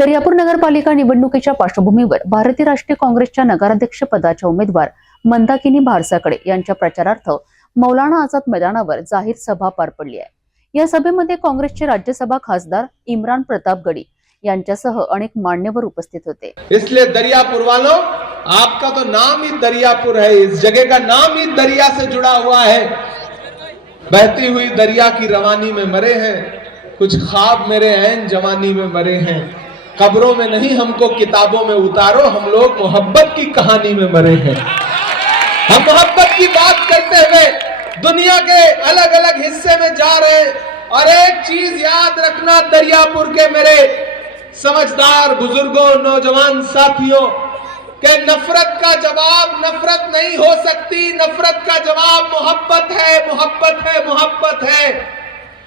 दर्यापूर नगरपालिका निवडणुकीच्या पार्श्वभूमीवर भारतीय राष्ट्रीय काँग्रेसच्या नगराध्यक्ष पदाच्या उमेदवार मंदाकिनी भारसाकडे यांच्या प्रचारार्थ मौलाना आझाद मैदानावर जाहीर सभा पार पडली आहे। या सभेमध्ये काँग्रेसचे राज्यसभा खासदार इम्रान प्रताप गडी यांच्यासह अनेक मान्यवर उपस्थित होते। इसलिए दरियापुर वालों, आपका तो नाम ही दरियापुर है, इस जगह का नाम ही दरिया से जुड़ा हुआ है। बहती हुई दरिया की रवानी में मरे हैं, कुछ ख्वाब मेरे ऐन जवानी में मरे हैं। कब्रों में नहीं हमको किताबों में उतारो, हम लोग मोहब्बत की कहानी में मरे हैं। हम मोहब्बत की बात करते हुए दुनिया के अलग अलग हिस्से में जा रहे हैं। और एक चीज याद रखना दरियापुर के मेरे समझदार बुजुर्गों, नौजवान साथियों, के नफरत का जवाब नफरत नहीं हो सकती। नफरत का जवाब मोहब्बत है, मोहब्बत है, मोहब्बत है।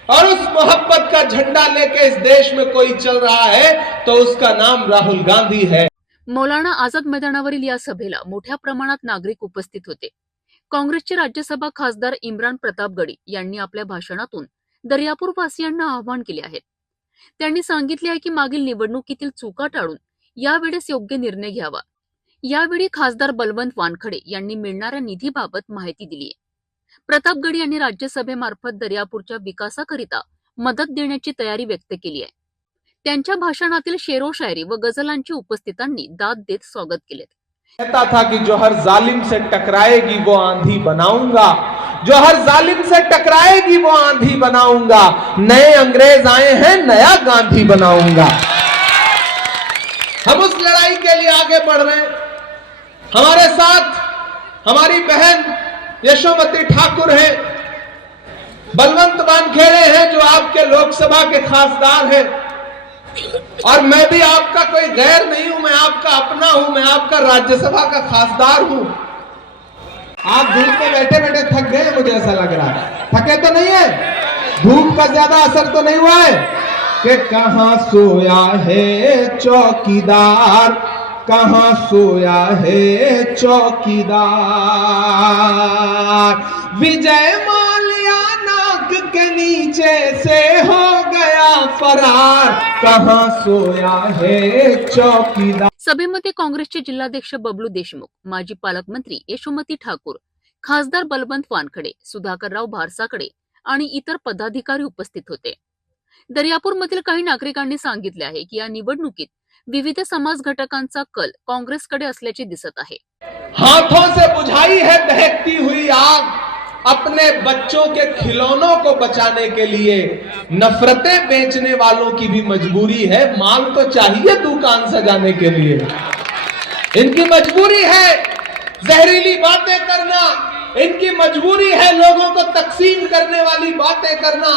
और उस मोहब्बत का झंडा लेके इस देश में कोई चल रहा है तो उसका नाम राहुल गांधी है। मौलाना आझाद मैदानावरील या सभेला मोठ्या प्रमाणात नागरिक उपस्थित होते। काँग्रेसचे राज्यसभा खासदार इम्रान प्रताप गडी यांनी आपल्या भाषणातून दर्यापूर वासियांना आवाहन केले आहे। त्यांनी सांगितले आहे की मागील निवडणुकीतील चुका टाळून यावेळेस योग्य निर्णय घ्यावा। यावेळी खासदार बलवंत वानखडे यांनी मिळणाऱ्या निधीबाबत माहिती दिली आहे। प्रताप गडी यांनी राज्यसभेमार्फत दर्यापूरच्या विकासाकरिता मदत देण्याची तयारी व्यक्त केली आहे। त्यांच्या भाषणातील शेरो शायरी व गझलांची उपस्थितांनी दाद देत स्वागत केले। कहता था कि जो हर जालिम से टकराएगी वो आंधी बनाऊंगा, जो हर जालिम से टकराएगी वो आंधी बनाऊंगा। नए अंग्रेज आए हैं, नया गांधी बनाऊंगा। हम उस लड़ाई के लिए आगे बढ़ रहे हैं। हमारे साथ हमारी बहन यशोमती ठाकुर है, बलवंत वानखेड़े हैं जो आपके लोकसभा के खासदार हैं। और मैं भी आपका कोई गैर नहीं हूं, मैं आपका अपना हूं, मैं आपका राज्यसभा का खासदार हूं। आप धूप में बैठे बैठे थक गए, मुझे ऐसा लग रहा है। थके तो नहीं है? धूप का ज्यादा असर तो नहीं हुआ है कि कहां सोया है चौकीदार, कहां सोया है चौकीदार। विजय माल्या नाक के नीचे से हो गया फरार, कहां सोया है चौकीदार। सभेमध्ये काँग्रेसचे जिल्हाध्यक्ष बबलू देशमुख, माजी पालकमंत्री यशोमती ठाकूर, खासदार बलवंत वानखडे, सुधाकरराव भारसाकडे आणि इतर पदाधिकारी उपस्थित होते। दर्यापूरमधील काही नागरिकांनी सांगितले आहे की या निवडणुकीत विविध समाज घटकांचा कल काँग्रेसकडे असल्याचे दिसत आहे। हाथों से बुझाई है दहकती हुई आग, अपने बच्चों के खिलौनों को बचाने के लिए नफरतें बेचने वालों की भी मजबूरी है। माल तो चाहिए दुकान सजाने के लिए, इनकी मजबूरी है जहरीली बातें करना, इनकी मजबूरी है लोगों को तकसीम करने वाली बातें करना।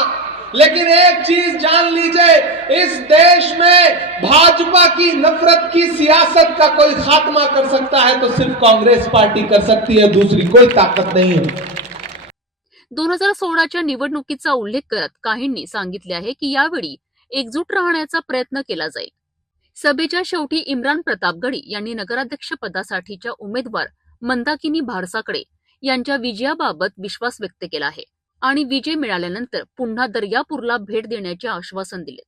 लेकिन एक चीज जान लीजिए, इस देश में भाजपा की नफरत की सियासत का कोई खात्मा कर सकता है तो सिर्फ कांग्रेस पार्टी कर सकती है, दूसरी कोई ताकत नहीं है। 2016च्या निवडणुकीचा उल्लेख करत काहींनी सांगितले आहे की यावेळी एकजूट राहण्याचा प्रयत्न केला जाईल। सभेच्या शेवटी इम्रान प्रताप गडी यांनी नगराध्यक्ष पदासाठीच्या उमेदवार मंदाकिनी भारसाकडे यांच्या विजयाबाबत विश्वास व्यक्त केला आहे आणि विजय मिळाल्यानंतर पुन्हा दर्यापूरला भेट देण्याचे आश्वासन दिले।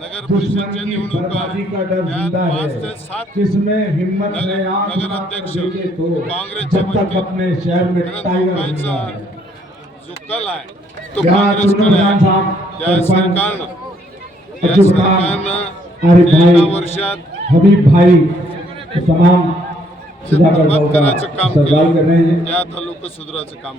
नगर परिषदच्या निवडणुका 5 ते 7 नगराध्यक्ष काँग्रेसचे जो कल आहे तो काँग्रेसकडे आहे। त्या सरकारनं एका वर्षात हबीब भाई तमाम करायचं काम केलं, त्या तालुका सुधारायचं काम।